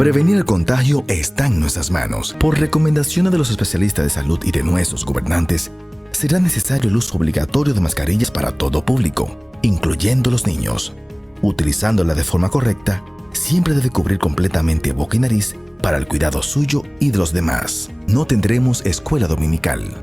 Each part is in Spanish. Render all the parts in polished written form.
Prevenir el contagio está en nuestras manos. Por recomendaciones de los especialistas de salud y de nuestros gobernantes, será necesario el uso obligatorio de mascarillas para todo público, incluyendo los niños. Utilizándola de forma correcta, siempre debe cubrir completamente boca y nariz para el cuidado suyo y de los demás. No tendremos escuela dominical.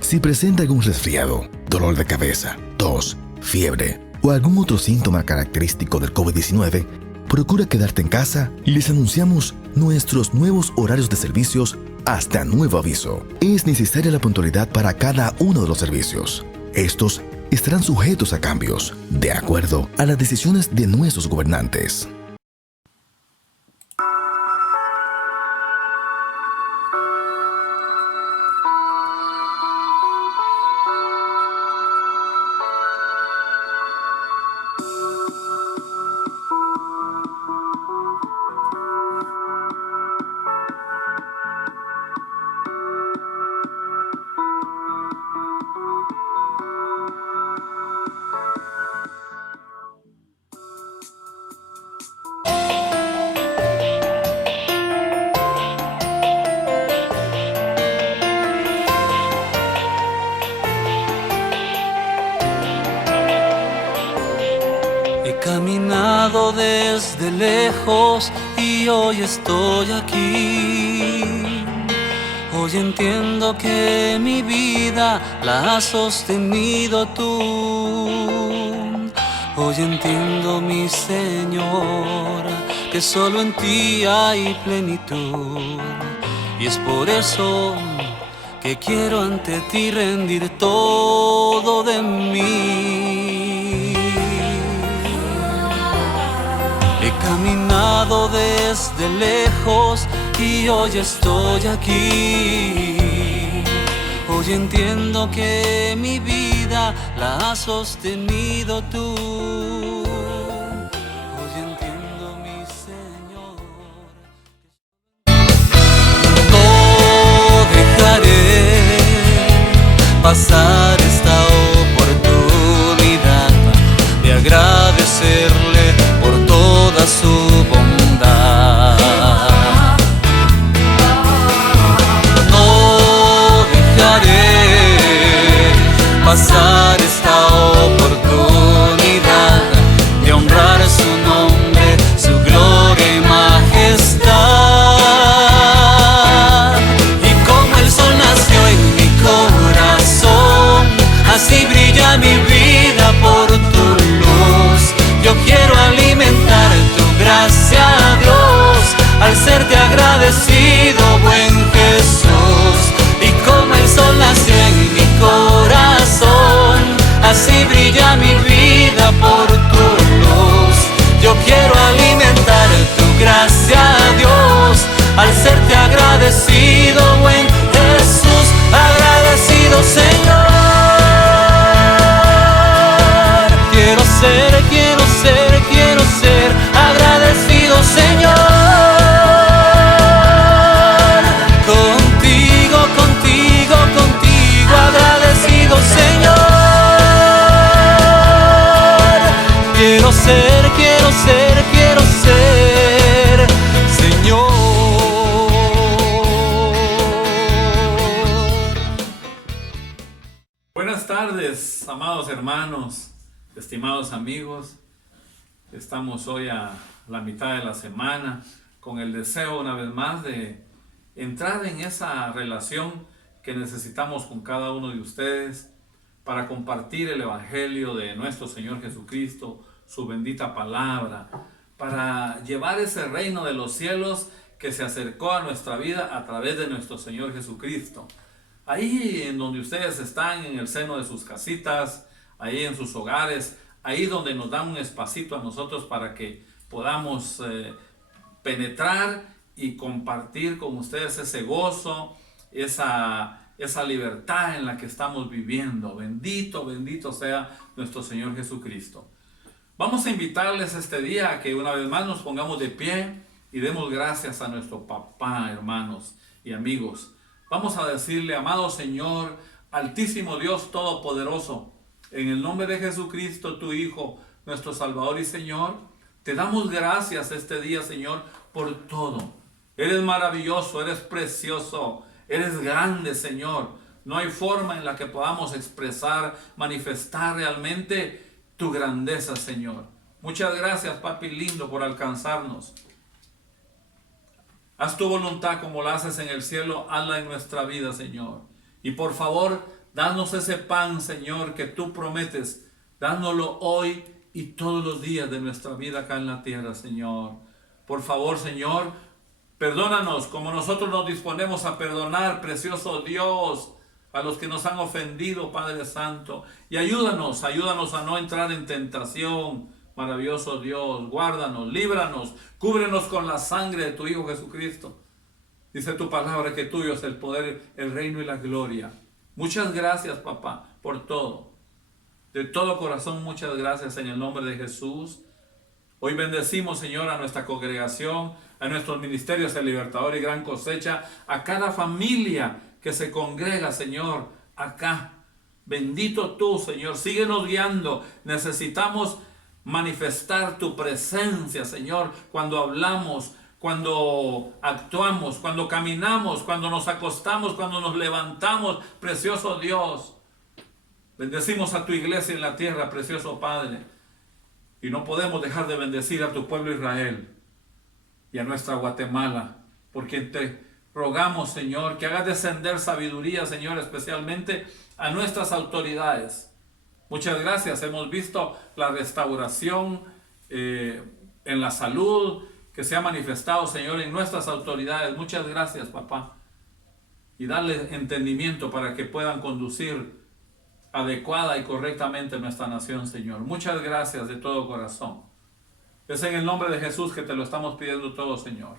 Si presenta algún resfriado, dolor de cabeza, tos, fiebre o algún otro síntoma característico del COVID-19, procura quedarte en casa y les anunciamos nuestros nuevos horarios de servicios hasta nuevo aviso. Es necesaria la puntualidad para cada uno de los servicios. Estos estarán sujetos a cambios, de acuerdo a las decisiones de nuestros gobernantes. Caminado desde lejos y hoy estoy aquí. Hoy entiendo que mi vida la has sostenido tú. Hoy entiendo, mi Señor, que solo en ti hay plenitud. Y es por eso que quiero ante ti rendir todo de mí. He caminado desde lejos y hoy estoy aquí. Hoy entiendo que mi vida la has sostenido tú. Hoy entiendo, mi Señor. No dejaré pasar esta oportunidad de agradecerle por toda su bondad. No dejaré pasar esta oportunidad de honrar su nombre, su gloria y majestad. Y como el sol nació en mi corazón, así brilla mi vida por tu luz. Yo quiero alimentar tu gracia, Dios, al serte agradecido, buen Jesús. Y como el sol nació en mi corazón, así brilla mi vida por tu luz. Yo quiero alimentar tu gracia, Dios, al serte agradecido, buen Jesús. Agradecido, Señor. Quiero ser agradecido, Señor. Contigo, agradecido, Señor. Quiero ser, Señor. Buenas tardes, amados hermanos, estimados amigos. Estamos hoy a la mitad de la semana con el deseo una vez más de entrar en esa relación que necesitamos con cada uno de ustedes para compartir el Evangelio de nuestro Señor Jesucristo, su bendita palabra, para llevar ese reino de los cielos que se acercó a nuestra vida a través de nuestro Señor Jesucristo. Ahí en donde ustedes están, en el seno de sus casitas, ahí en sus hogares, ahí donde nos dan un espacito a nosotros para que podamos penetrar y compartir con ustedes ese gozo, esa libertad en la que estamos viviendo. Bendito, bendito sea nuestro Señor Jesucristo. Vamos a invitarles este día a que una vez más nos pongamos de pie y demos gracias a nuestro papá, hermanos y amigos. Vamos a decirle: amado Señor, altísimo Dios todopoderoso, en el nombre de Jesucristo, tu Hijo, nuestro Salvador y Señor, te damos gracias este día, Señor, por todo. Eres maravilloso, eres precioso, eres grande, Señor. No hay forma en la que podamos expresar, manifestar realmente tu grandeza, Señor. Muchas gracias, papi lindo, por alcanzarnos. Haz tu voluntad como la haces en el cielo, hazla en nuestra vida, Señor. Y por favor, danos ese pan, Señor, que tú prometes. Dánoslo hoy y todos los días de nuestra vida acá en la tierra, Señor. Por favor, Señor, perdónanos como nosotros nos disponemos a perdonar, precioso Dios, a los que nos han ofendido, Padre Santo. Y ayúdanos a no entrar en tentación, maravilloso Dios. Guárdanos, líbranos, cúbrenos con la sangre de tu Hijo Jesucristo. Dice tu palabra que tuyo es el poder, el reino y la gloria. Muchas gracias, papá, por todo. De todo corazón, muchas gracias en el nombre de Jesús. Hoy bendecimos, Señor, a nuestra congregación, a nuestros ministerios de Libertador y Gran Cosecha, a cada familia que se congrega, Señor, acá. Bendito tú, Señor. Síguenos guiando. Necesitamos manifestar tu presencia, Señor, cuando hablamos, cuando actuamos, cuando caminamos, cuando nos acostamos, cuando nos levantamos, precioso Dios. Bendecimos a tu iglesia en la tierra, precioso Padre. Y no podemos dejar de bendecir a tu pueblo Israel y a nuestra Guatemala, porque te rogamos, Señor, que hagas descender sabiduría, Señor, especialmente a nuestras autoridades. Muchas gracias. Hemos visto la restauración en la salud que se ha manifestado, Señor, en nuestras autoridades. Muchas gracias, papá. Y dale entendimiento para que puedan conducir adecuada y correctamente nuestra nación, Señor. Muchas gracias de todo corazón. Es en el nombre de Jesús que te lo estamos pidiendo todo, Señor.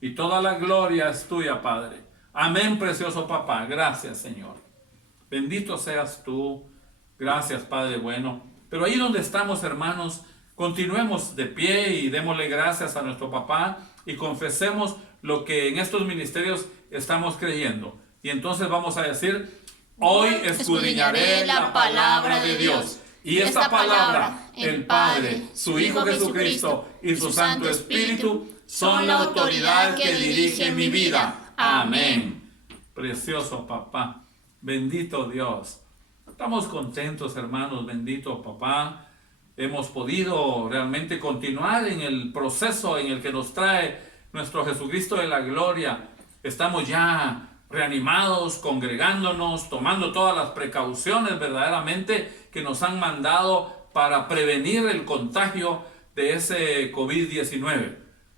Y toda la gloria es tuya, Padre. Amén, precioso papá. Gracias, Señor. Bendito seas tú. Gracias, Padre bueno. Pero ahí donde estamos, hermanos, continuemos de pie y démosle gracias a nuestro papá y confesemos lo que en estos ministerios estamos creyendo. Y entonces vamos a decir: hoy escudriñaré la palabra de Dios. Y esta palabra, el Padre, su Hijo Jesucristo y su Santo Espíritu son la autoridad que dirige mi vida. Amén. Precioso papá, bendito Dios. Estamos contentos, hermanos, bendito papá. Hemos podido realmente continuar en el proceso en el que nos trae nuestro Jesucristo de la gloria. Estamos ya reanimados, congregándonos, tomando todas las precauciones verdaderamente que nos han mandado para prevenir el contagio de ese COVID-19,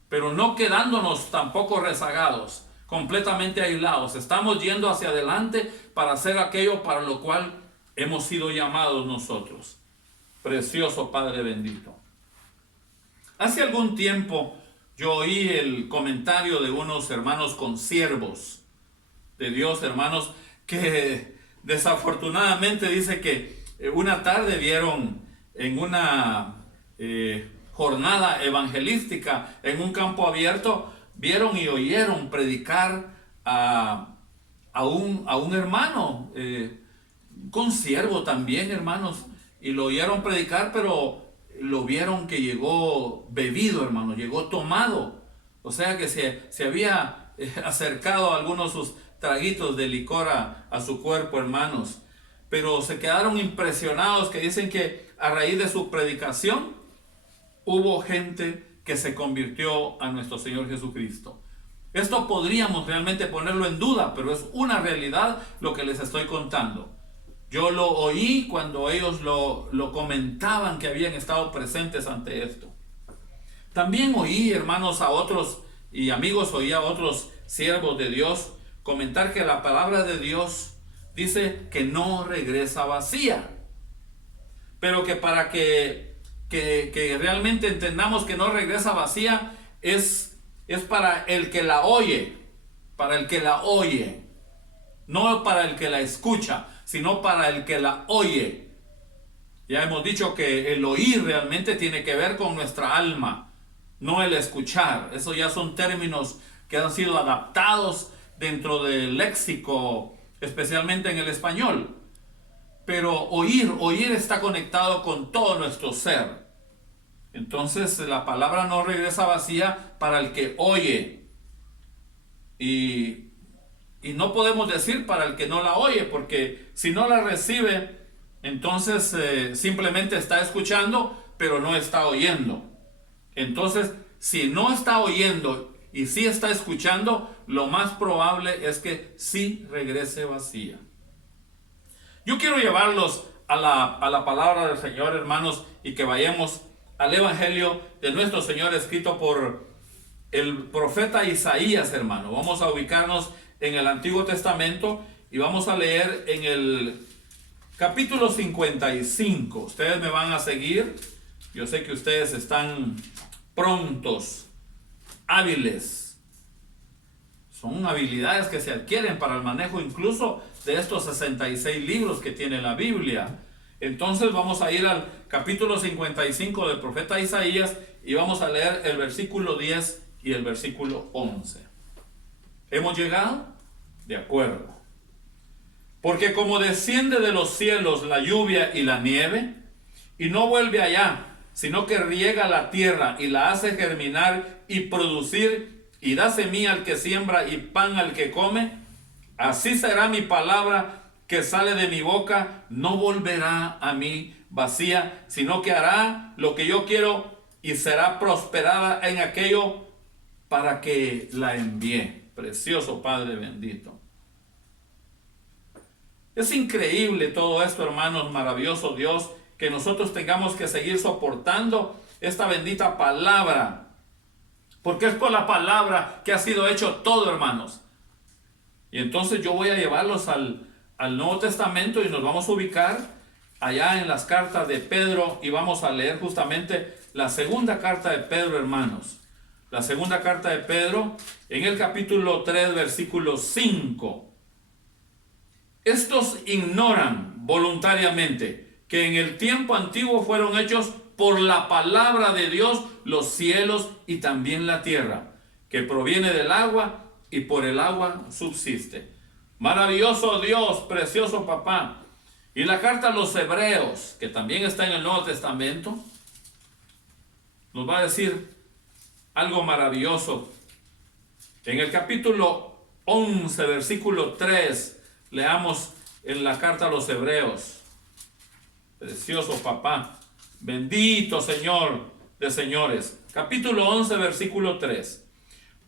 pero no quedándonos tampoco rezagados, completamente aislados. Estamos yendo hacia adelante para hacer aquello para lo cual hemos sido llamados nosotros. Precioso Padre bendito. Hace algún tiempo yo oí el comentario de unos hermanos consiervos de Dios, hermanos, que desafortunadamente dice que una tarde vieron en una jornada evangelística en un campo abierto, vieron y oyeron predicar a un hermano, consiervo también, hermanos, y lo oyeron predicar, pero lo vieron que llegó bebido, hermano, llegó tomado, o sea que se había acercado a algunos de sus traguitos de licor a su cuerpo, hermanos, pero se quedaron impresionados, que dicen que a raíz de su predicación hubo gente que se convirtió a nuestro Señor Jesucristo. Esto podríamos realmente ponerlo en duda, pero es una realidad lo que les estoy contando. Yo lo oí cuando ellos lo comentaban, que habían estado presentes ante esto. También oí, hermanos, a otros y amigos, oí a otros siervos de Dios comentar que la palabra de Dios dice que no regresa vacía, pero que para que realmente entendamos que no regresa vacía es para el que la oye, no para el que la escucha, sino para el que la oye. Ya hemos dicho que el oír realmente tiene que ver con nuestra alma, no el escuchar. Eso ya son términos que han sido adaptados dentro del léxico, especialmente en el español. Pero oír está conectado con todo nuestro ser. Entonces la palabra no regresa vacía para el que oye. Y no podemos decir para el que no la oye, porque si no la recibe, entonces simplemente está escuchando, pero no está oyendo. Entonces, si no está oyendo y sí está escuchando, lo más probable es que sí regrese vacía. Yo quiero llevarlos a la palabra del Señor, hermanos, y que vayamos al Evangelio de nuestro Señor escrito por el profeta Isaías, hermano. Vamos a ubicarnos en el Antiguo Testamento y vamos a leer en el capítulo 55. Ustedes me van a seguir. Yo sé que ustedes están prontos, hábiles. Son habilidades que se adquieren para el manejo incluso de estos 66 libros que tiene la Biblia. Entonces vamos a ir al capítulo 55 del profeta Isaías y vamos a leer el versículo 10 y el versículo 11. ¿Hemos llegado? De acuerdo. Porque como desciende de los cielos la lluvia y la nieve, y no vuelve allá, sino que riega la tierra y la hace germinar y producir, y da semilla al que siembra y pan al que come, así será mi palabra que sale de mi boca, no volverá a mí vacía, sino que hará lo que yo quiero y será prosperada en aquello para que la envíe. Precioso Padre bendito. Es increíble todo esto, hermanos, maravilloso Dios, que nosotros tengamos que seguir soportando esta bendita palabra, porque es por la palabra que ha sido hecho todo, hermanos. Y entonces yo voy a llevarlos al Nuevo Testamento y nos vamos a ubicar allá en las cartas de Pedro y vamos a leer justamente la segunda carta de Pedro, hermanos. La segunda carta de Pedro en el capítulo 3, versículo 5. Estos ignoran voluntariamente que en el tiempo antiguo fueron hechos por la palabra de Dios los cielos y también la tierra, que proviene del agua y por el agua subsiste. Maravilloso Dios, precioso papá. Y la carta a los Hebreos, que también está en el Nuevo Testamento, nos va a decir algo maravilloso. En el capítulo 11, versículo 3, leamos en la carta a los Hebreos. Precioso papá, bendito Señor de señores. Capítulo 11, versículo 3.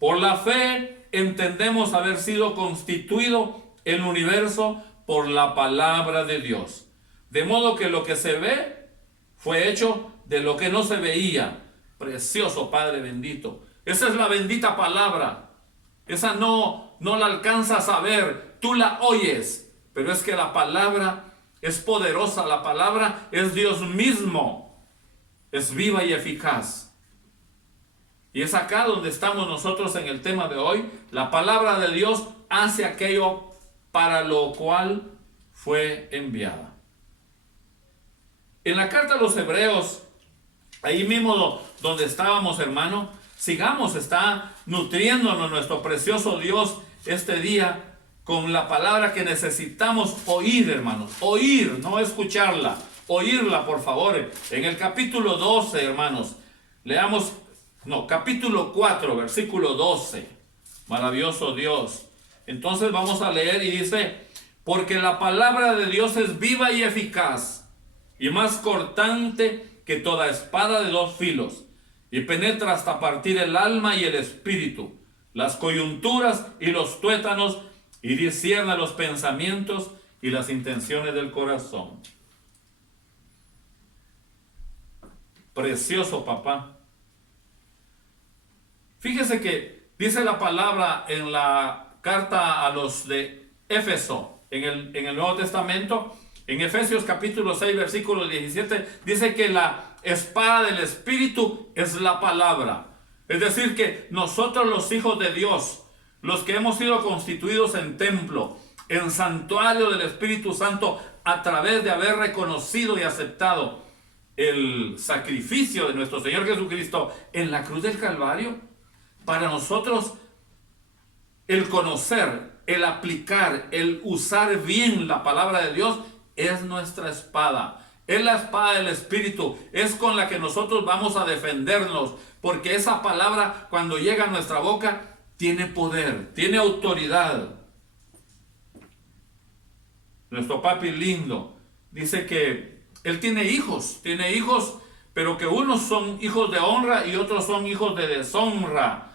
Por la fe entendemos haber sido constituido el universo por la palabra de Dios. De modo que lo que se ve fue hecho de lo que no se veía. Precioso Padre bendito. Esa es la bendita palabra. Esa no la alcanzas a ver. Tú la oyes. Pero es que la palabra es poderosa. La palabra es Dios mismo. Es viva y eficaz. Y es acá donde estamos nosotros en el tema de hoy. La palabra de Dios hace aquello para lo cual fue enviada. En la carta a los Hebreos, ahí mismo donde estábamos, hermano, está nutriéndonos nuestro precioso Dios este día con la palabra que necesitamos oír, hermanos. Oír, no escucharla. Oírla, por favor. En el capítulo 12, hermanos, leamos, capítulo 4, versículo 12. Maravilloso Dios. Entonces vamos a leer y dice: porque la palabra de Dios es viva y eficaz y más cortante que toda espada de dos filos, y penetra hasta partir el alma y el espíritu, las coyunturas y los tuétanos, y discierne los pensamientos y las intenciones del corazón. Precioso papá. Fíjese que dice la palabra en la carta a los de Éfeso, en el Nuevo Testamento, en Efesios capítulo 6, versículo 17, dice que la espada del Espíritu es la palabra. Es decir, que nosotros los hijos de Dios, los que hemos sido constituidos en templo, en santuario del Espíritu Santo, a través de haber reconocido y aceptado el sacrificio de nuestro Señor Jesucristo en la cruz del Calvario, para nosotros el conocer, el aplicar, el usar bien la palabra de Dios es nuestra espada, Es la espada del Espíritu, es con la que nosotros vamos a defendernos, porque esa palabra cuando llega a nuestra boca tiene poder, tiene autoridad. Nuestro papi lindo dice que él tiene hijos, pero que unos son hijos de honra y otros son hijos de deshonra.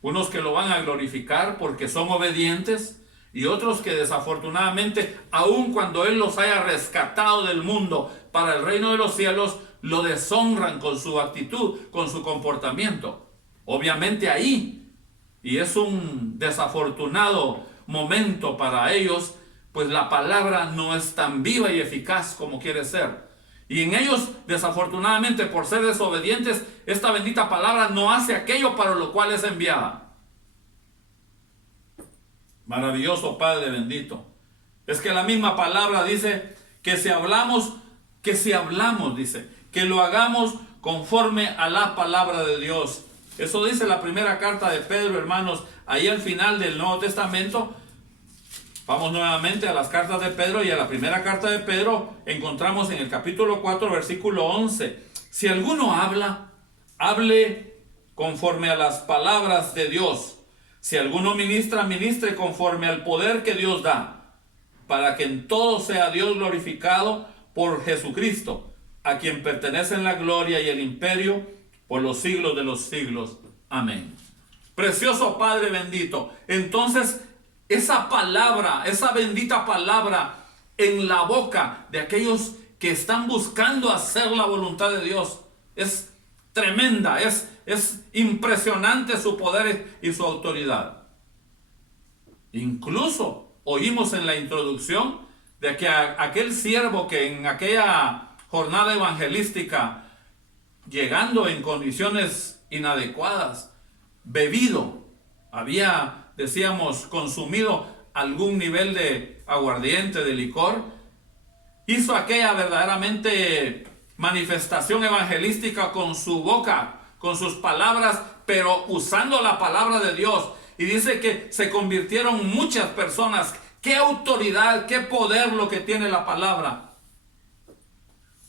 Unos que lo van a glorificar porque son obedientes, y otros que desafortunadamente, aun cuando Él los haya rescatado del mundo para el reino de los cielos, lo deshonran con su actitud, con su comportamiento. Obviamente ahí, y es un desafortunado momento para ellos, pues la palabra no es tan viva y eficaz como quiere ser. Y en ellos, desafortunadamente, por ser desobedientes, esta bendita palabra no hace aquello para lo cual es enviada. Maravilloso Padre bendito. Es que la misma palabra dice que si hablamos, dice, que lo hagamos conforme a la palabra de Dios. Eso dice la primera carta de Pedro, hermanos, ahí al final del Nuevo Testamento. Vamos nuevamente a las cartas de Pedro, y a la primera carta de Pedro encontramos en el capítulo 4, versículo 11. Si alguno habla, hable conforme a las palabras de Dios. Si alguno ministra, ministre conforme al poder que Dios da, para que en todo sea Dios glorificado por Jesucristo, a quien pertenecen la gloria y el imperio por los siglos de los siglos. Amén. Precioso Padre bendito. Entonces, esa palabra, esa bendita palabra en la boca de aquellos que están buscando hacer la voluntad de Dios, es tremenda, es impresionante su poder y su autoridad. Incluso oímos en la introducción de que aquel siervo que en aquella jornada evangelística, llegando en condiciones inadecuadas, bebido, había, decíamos, consumido algún nivel de aguardiente, de licor, hizo aquella verdaderamente manifestación evangelística con su boca, con sus palabras, pero usando la palabra de Dios. Y dice que se convirtieron muchas personas. Qué autoridad, qué poder lo que tiene la palabra.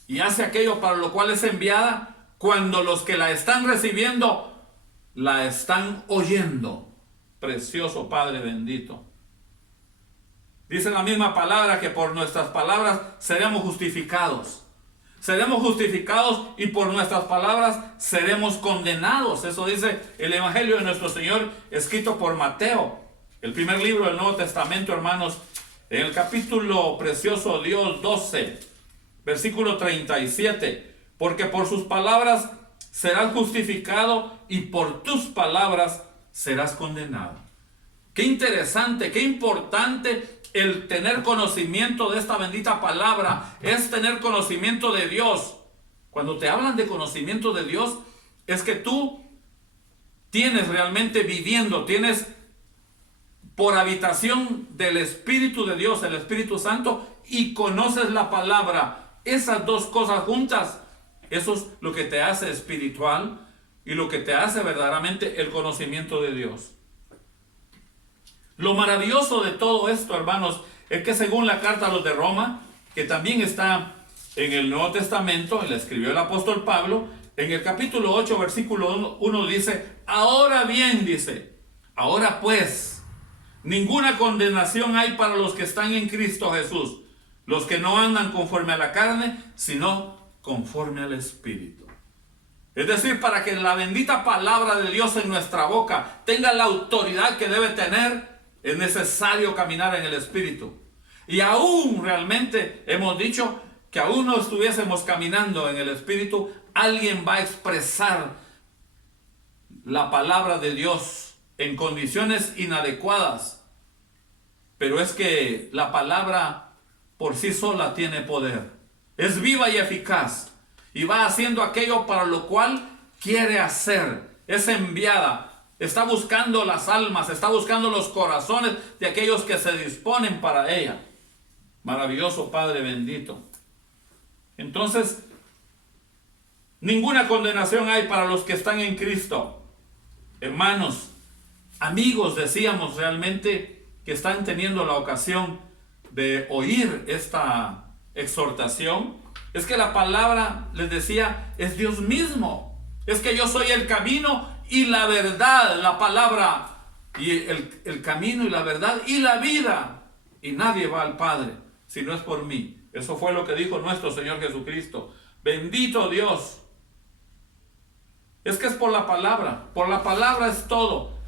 Y hace aquello para lo cual es enviada, cuando los que la están recibiendo la están oyendo. Precioso Padre bendito. Dice la misma palabra que por nuestras palabras seremos justificados. Seremos justificados y por nuestras palabras seremos condenados. Eso dice el Evangelio de nuestro Señor, escrito por Mateo, el primer libro del Nuevo Testamento, hermanos, en el capítulo precioso Dios 12, versículo 37. Porque por sus palabras serás justificado y por tus palabras serás condenado. Qué interesante, qué importante el tener conocimiento de esta bendita palabra, es tener conocimiento de Dios. Cuando te hablan de conocimiento de Dios, es que tú tienes realmente viviendo, tienes por habitación del Espíritu de Dios, el Espíritu Santo, y conoces la palabra. Esas dos cosas juntas, eso es lo que te hace espiritual y lo que te hace verdaderamente el conocimiento de Dios. Lo maravilloso de todo esto, hermanos, es que según la carta a los de Roma, que también está en el Nuevo Testamento, la escribió el apóstol Pablo, en el capítulo 8, versículo 1 dice, ahora bien, dice, ahora pues, ninguna condenación hay para los que están en Cristo Jesús, los que no andan conforme a la carne, sino conforme al Espíritu. Es decir, para que la bendita palabra de Dios en nuestra boca tenga la autoridad que debe tener, es necesario caminar en el Espíritu. Y aún realmente hemos dicho que aún no estuviésemos caminando en el Espíritu, alguien va a expresar la palabra de Dios en condiciones inadecuadas. Pero es que la palabra por sí sola tiene poder. Es viva y eficaz. Y va haciendo aquello para lo cual quiere hacer. Es enviada. Está buscando las almas, está buscando los corazones de aquellos que se disponen para ella. Maravilloso Padre bendito. Entonces, ninguna condenación hay para los que están en Cristo. Hermanos, amigos, decíamos realmente que están teniendo la ocasión de oír esta exhortación. Es que la palabra, les decía, es Dios mismo. Es que yo soy el camino y la verdad, la palabra, y el camino y la verdad y la vida. Y nadie va al Padre si no es por mí. Eso fue lo que dijo nuestro Señor Jesucristo. Bendito Dios. Es que es por la palabra es todo.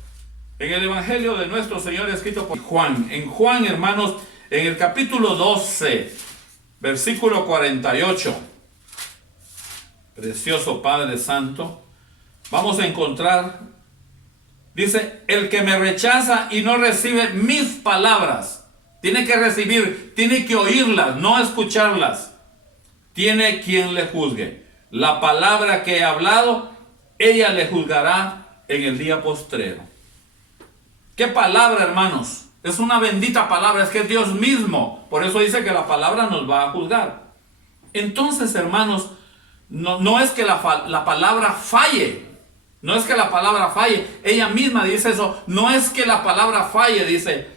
En el Evangelio de nuestro Señor escrito por Juan, en Juan, hermanos, en el capítulo 12, versículo 48, precioso Padre Santo, vamos a encontrar, dice, el que me rechaza y no recibe mis palabras, tiene que recibir, tiene que oírlas, no escucharlas, tiene quien le juzgue. La palabra que he hablado, ella le juzgará en el día postrero. ¿Qué palabra, hermanos? Es una bendita palabra, es que es Dios mismo. Por eso dice que la palabra nos va a juzgar. Entonces, hermanos, no es que la palabra falle. No es que la palabra falle. Ella misma dice eso. No es que la palabra falle, dice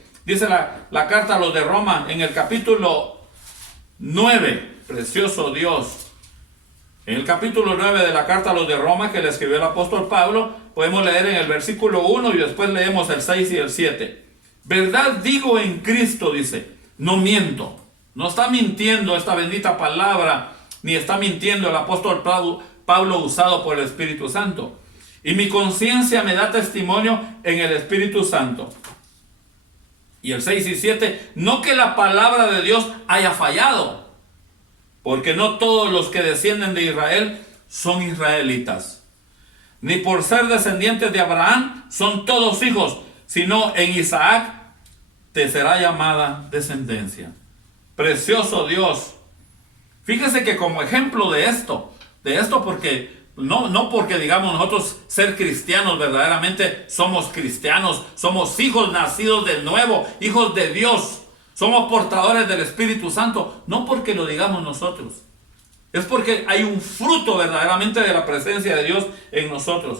la carta a los de Roma en el capítulo 9. Precioso Dios. En el capítulo 9 de la carta a los de Roma que le escribió el apóstol Pablo, podemos leer en el versículo 1 y después leemos el 6 y el 7. Verdad digo en Cristo, dice, no miento. No está mintiendo esta bendita palabra, ni está mintiendo el apóstol Pablo usado por el Espíritu Santo. Y mi conciencia me da testimonio en el Espíritu Santo. Y el 6 y 7, no que la palabra de Dios haya fallado, porque no todos los que descienden de Israel son israelitas. Ni por ser descendientes de Abraham son todos hijos, sino en Isaac te será llamada descendencia. Precioso Dios. Fíjese que como ejemplo de esto porque no porque digamos nosotros ser cristianos verdaderamente somos cristianos, somos hijos nacidos de nuevo, hijos de Dios. Somos portadores del Espíritu Santo, no porque lo digamos nosotros. Es porque hay un fruto verdaderamente de la presencia de Dios en nosotros.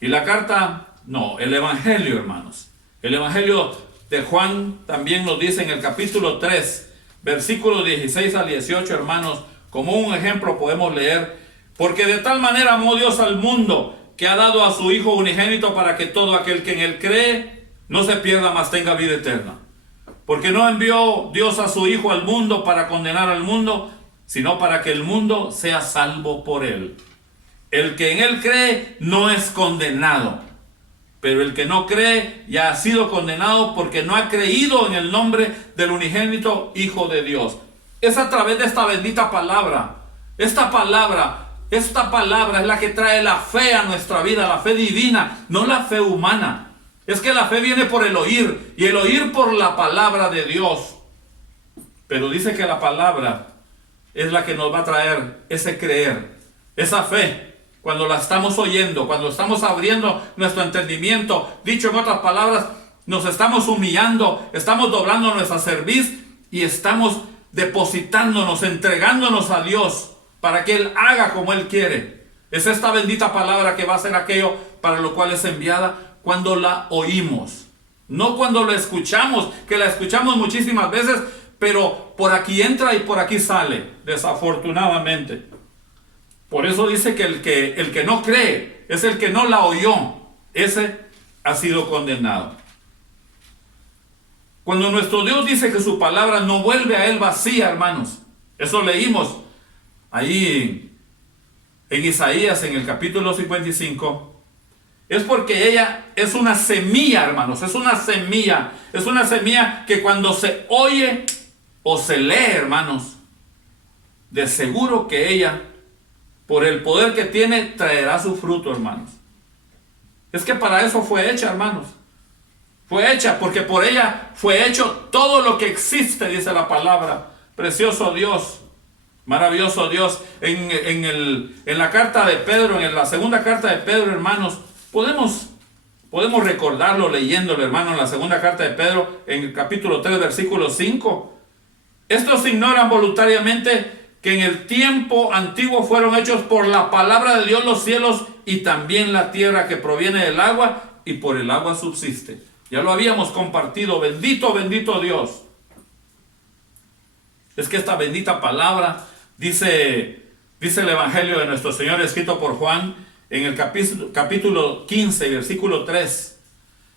Y la carta, el Evangelio, hermanos. El Evangelio de Juan también nos dice en el capítulo 3, versículos 16 al 18, hermanos, como un ejemplo podemos leer, porque de tal manera amó Dios al mundo, que ha dado a su Hijo unigénito para que todo aquel que en él cree no se pierda, mas tenga vida eterna. Porque no envió Dios a su Hijo al mundo para condenar al mundo, sino para que el mundo sea salvo por él. El que en él cree no es condenado, pero el que no cree ya ha sido condenado porque no ha creído en el nombre del unigénito Hijo de Dios. Es a través de esta bendita palabra. Esta palabra es la que trae la fe a nuestra vida, la fe divina, no la fe humana. Es que la fe viene por el oír, y el oír por la palabra de Dios. Pero dice que la palabra es la que nos va a traer ese creer, esa fe. Cuando la estamos oyendo, cuando estamos abriendo nuestro entendimiento, dicho en otras palabras, nos estamos humillando, estamos doblando nuestra cerviz y estamos depositándonos, entregándonos a Dios para que Él haga como Él quiere. Es esta bendita palabra que va a hacer aquello para lo cual es enviada cuando la oímos, no cuando la escuchamos, que la escuchamos muchísimas veces, pero por aquí entra y por aquí sale, desafortunadamente. Por eso dice que el que no cree es el que no la oyó, ese ha sido condenado. Cuando nuestro Dios dice que su palabra no vuelve a Él vacía, hermanos, eso leímos ahí en Isaías en el capítulo 55, es porque ella es una semilla, hermanos, es una semilla que cuando se oye o se lee, hermanos, de seguro que ella, por el poder que tiene, traerá su fruto, hermanos. Es que para eso fue hecha, hermanos. Fue hecha porque por ella fue hecho todo lo que existe, dice la palabra. Precioso Dios, maravilloso Dios. En la carta de Pedro, en la segunda carta de Pedro, hermanos, podemos recordarlo leyéndolo, hermano, en la segunda carta de Pedro, en el capítulo 3, versículo 5. Estos ignoran voluntariamente que en el tiempo antiguo fueron hechos por la palabra de Dios los cielos y también la tierra que proviene del agua y por el agua subsiste. Ya lo habíamos compartido. Bendito, bendito Dios. Es que esta bendita palabra, dice el Evangelio de nuestro Señor escrito por Juan en el capítulo 15, versículo 3.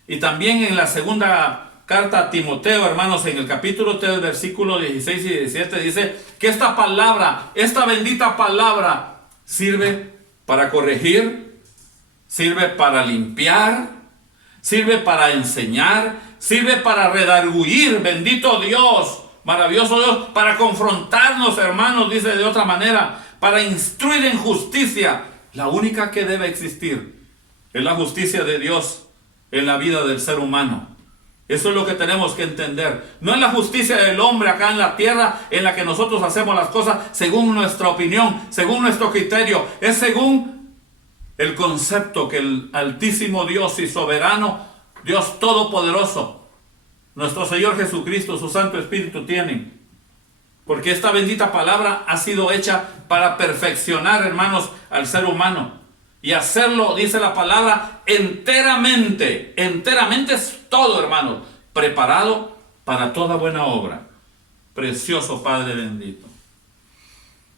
Y también en la segunda carta a Timoteo, hermanos, en el capítulo 3, versículos 16 y 17, dice que esta palabra, esta bendita palabra, sirve para corregir, sirve para limpiar, sirve para enseñar, sirve para redarguir, bendito Dios, maravilloso Dios, para confrontarnos, hermanos, dice de otra manera, para instruir en justicia. La única que debe existir es la justicia de Dios en la vida del ser humano. Eso es lo que tenemos que entender. No es la justicia del hombre acá en la tierra en la que nosotros hacemos las cosas según nuestra opinión, según nuestro criterio. Es según el concepto que el Altísimo Dios y soberano, Dios Todopoderoso, nuestro Señor Jesucristo, su Santo Espíritu tienen. Porque esta bendita palabra ha sido hecha para perfeccionar, hermanos, al ser humano. Y hacerlo, dice la palabra, enteramente. Enteramente es todo, hermanos. Preparado para toda buena obra. Precioso Padre bendito.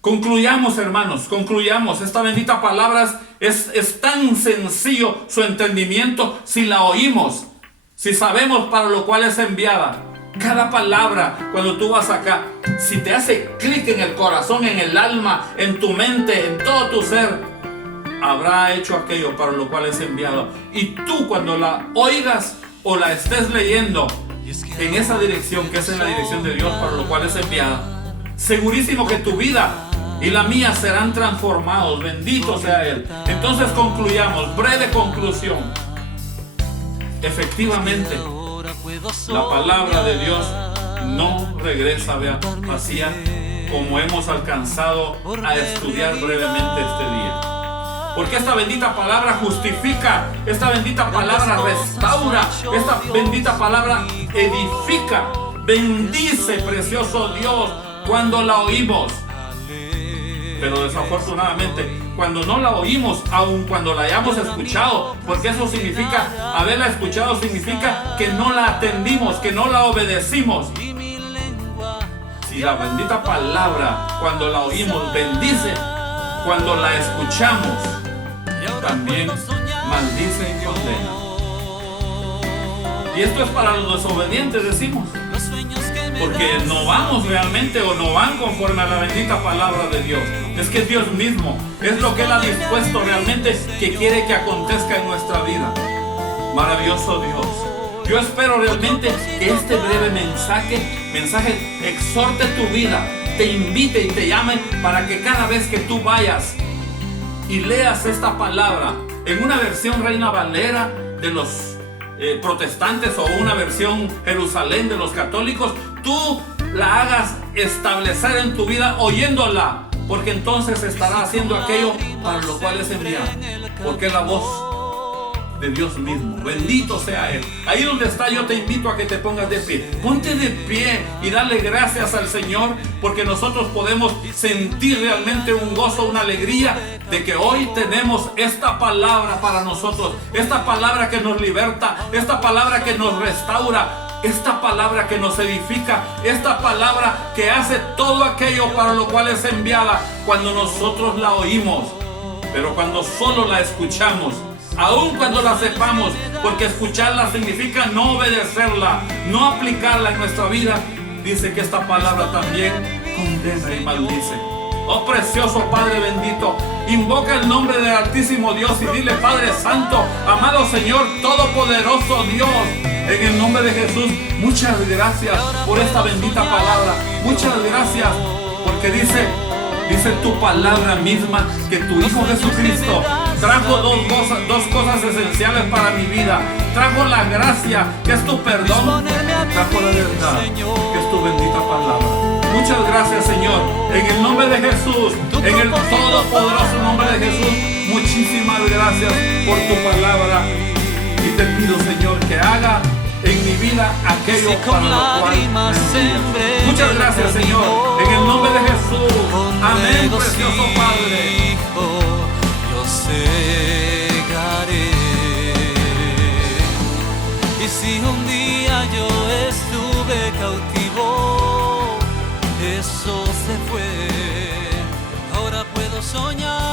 Concluyamos, hermanos, concluyamos. Esta bendita palabra es tan sencillo su entendimiento si la oímos. Si sabemos para lo cual es enviada. Cada palabra, cuando tú vas acá, si te hace clic en el corazón, en el alma, en tu mente, en todo tu ser, habrá hecho aquello para lo cual es enviado. Y tú, cuando la oigas o la estés leyendo en esa dirección, que es en la dirección de Dios para lo cual es enviada, segurísimo que tu vida y la mía serán transformados. Bendito sea Él. Entonces concluyamos, breve conclusión. Efectivamente, la palabra de Dios no regresa vacía, como hemos alcanzado a estudiar brevemente este día. Porque esta bendita palabra justifica, esta bendita palabra restaura, esta bendita palabra edifica, bendice, precioso Dios, cuando la oímos. Pero desafortunadamente, cuando no la oímos, aun cuando la hayamos escuchado, porque eso significa, haberla escuchado significa que no la atendimos, que no la obedecimos. Si la bendita palabra, cuando la oímos, bendice, cuando la escuchamos, también maldice y condena. Y esto es para los desobedientes, decimos, porque no vamos realmente o no van conforme a la bendita palabra de Dios. Es que Dios mismo, es lo que Él ha dispuesto realmente que quiere que acontezca en nuestra vida. Maravilloso Dios. Yo espero realmente que este breve mensaje exhorte tu vida, te invite y te llame para que cada vez que tú vayas y leas esta palabra en una versión Reina Valera de los protestantes o una versión Jerusalén de los católicos, tú la hagas establecer en tu vida oyéndola, porque entonces estará haciendo aquello para lo cual es enviado, porque es la voz de Dios mismo. Bendito sea Él. Ahí donde está, yo te invito a que te pongas de pie. Ponte de pie y dale gracias al Señor, porque nosotros podemos sentir realmente un gozo, una alegría de que hoy tenemos esta palabra para nosotros, esta palabra que nos liberta, esta palabra que nos restaura, esta palabra que nos edifica, esta palabra que hace todo aquello para lo cual es enviada cuando nosotros la oímos. Pero cuando solo la escuchamos, aun cuando la sepamos, porque escucharla significa no obedecerla, no aplicarla en nuestra vida, dice que esta palabra también condena y maldice. Oh precioso Padre bendito, invoca el nombre del Altísimo Dios y dile: Padre Santo, amado Señor, Todopoderoso Dios, en el nombre de Jesús, muchas gracias por esta bendita palabra. Muchas gracias porque dice tu palabra misma que tu Hijo Jesucristo trajo dos cosas esenciales para mi vida. Trajo la gracia, que es tu perdón, trajo la verdad, que es tu bendita palabra. Muchas gracias, Señor, en el nombre de Jesús, en el todopoderoso nombre de Jesús. Muchísimas gracias por tu palabra y te pido, Señor, que haga en mi vida aquello para lo cual me envías. Muchas gracias, Señor, en el nombre de Jesús. Amén, precioso Padre. Yo cegaré. Y si un día yo estuve cautivo Eso se fue, ahora puedo soñar.